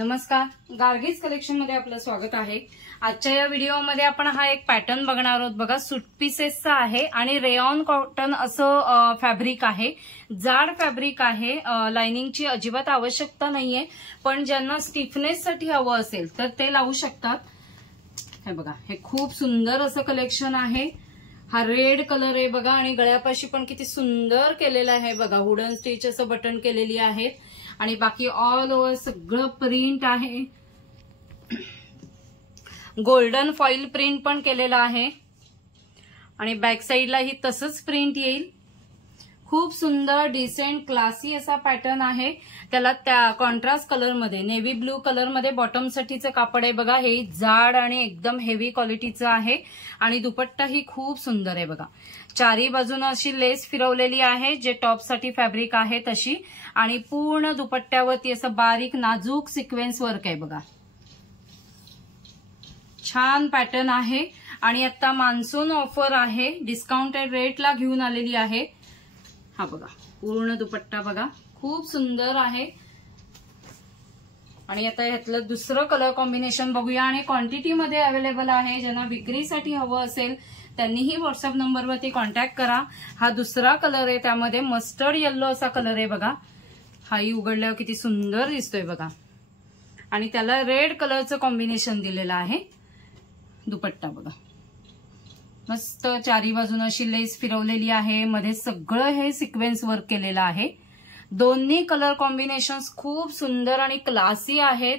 नमस्कार, गार्गीज कलेक्शन मध्ये आपलं स्वागत आहे। आजच्या या व्हिडिओमध्ये आपण हा एक पॅटर्न बघणार आहोत। बघा, सूट पीसेसचा आहे आणि रेयॉन कॉटन असं फॅब्रिक आहे। जाड फॅब्रिक आहे, लाइनिंगची अजिबात आवश्यकता नाहीये, पण ज्यांना स्टिफनेस साठी हवं असेल तर ते लावू शकतात। हे बघा, हे खूप सुंदर असं कलेक्शन आहे। हा रेड कलर आहे बघा आणि गळ्यापाशी पण किती सुंदर केलेला आहे बघा। वुडन स्टिच असं बटन केलेली आहे आणि बाकी ऑल ओव्हर सगळं प्रिंट आहे। गोल्डन फॉइल प्रिंट पण केलेला आहे आणि बॅक साइडला ही तसंच प्रिंट येईल। खूप सुंदर डिसेंट क्लासी असा पॅटर्न आहे। त्याला त्या कॉन्ट्रास्ट कलर मध्ये नेव्ही ब्लू कलर मध्ये बॉटम साठीचं कापड आहे बघा। हे जाड आणि एकदम हेवी क्वालिटीचं आहे आणि दुपट्टा ही खूप सुंदर आहे बघा। चारी बाजूने अशी लेस फिरवलेली आहे, जे टॉप साठी फॅब्रिक आहे तशी, आणि पूर्ण दुपट्ट्यावरती असं बारीक नाजूक सिक्वेन्स वर्क आहे बघा। छान पॅटर्न आहे आणि आता मान्सून ऑफर आहे, डिस्काउंटेड रेटला घेऊन आलेली आहे। हा बघा, पूर्ण दुपट्टा बघा, खूप सुंदर आहे। आणि आता ह्यातलं दुसरं कलर कॉम्बिनेशन बघूया आणि क्वांटिटी मध्ये अवेलेबल आहे। ज्यांना विक्रीसाठी हवं असेल त्यांनीही व्हॉट्सअप नंबरवरती कॉन्टॅक्ट करा। हा दुसरा कलर आहे, त्यामध्ये मस्टर्ड येल्लो असा कलर आहे बघा। हाही उघडल्यावर किती सुंदर दिसतोय बघा आणि त्याला रेड कलरचं कॉम्बिनेशन दिलेलं आहे। दुपट्टा बघा, मस्त चारी बाजून अशी लेस फिरवलेली आहे, मध्ये सगळं हे सिक्वेन्स वर्क केलेलं आहे। दोन्ही कलर कॉम्बिनेशन्स खूप सुंदर आणि क्लासी आहेत।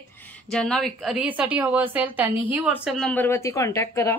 ज्यांना विक्रीसाठी हवं असेल त्यांनीही व्हॉट्सअप नंबरवरती कॉन्टॅक्ट करा।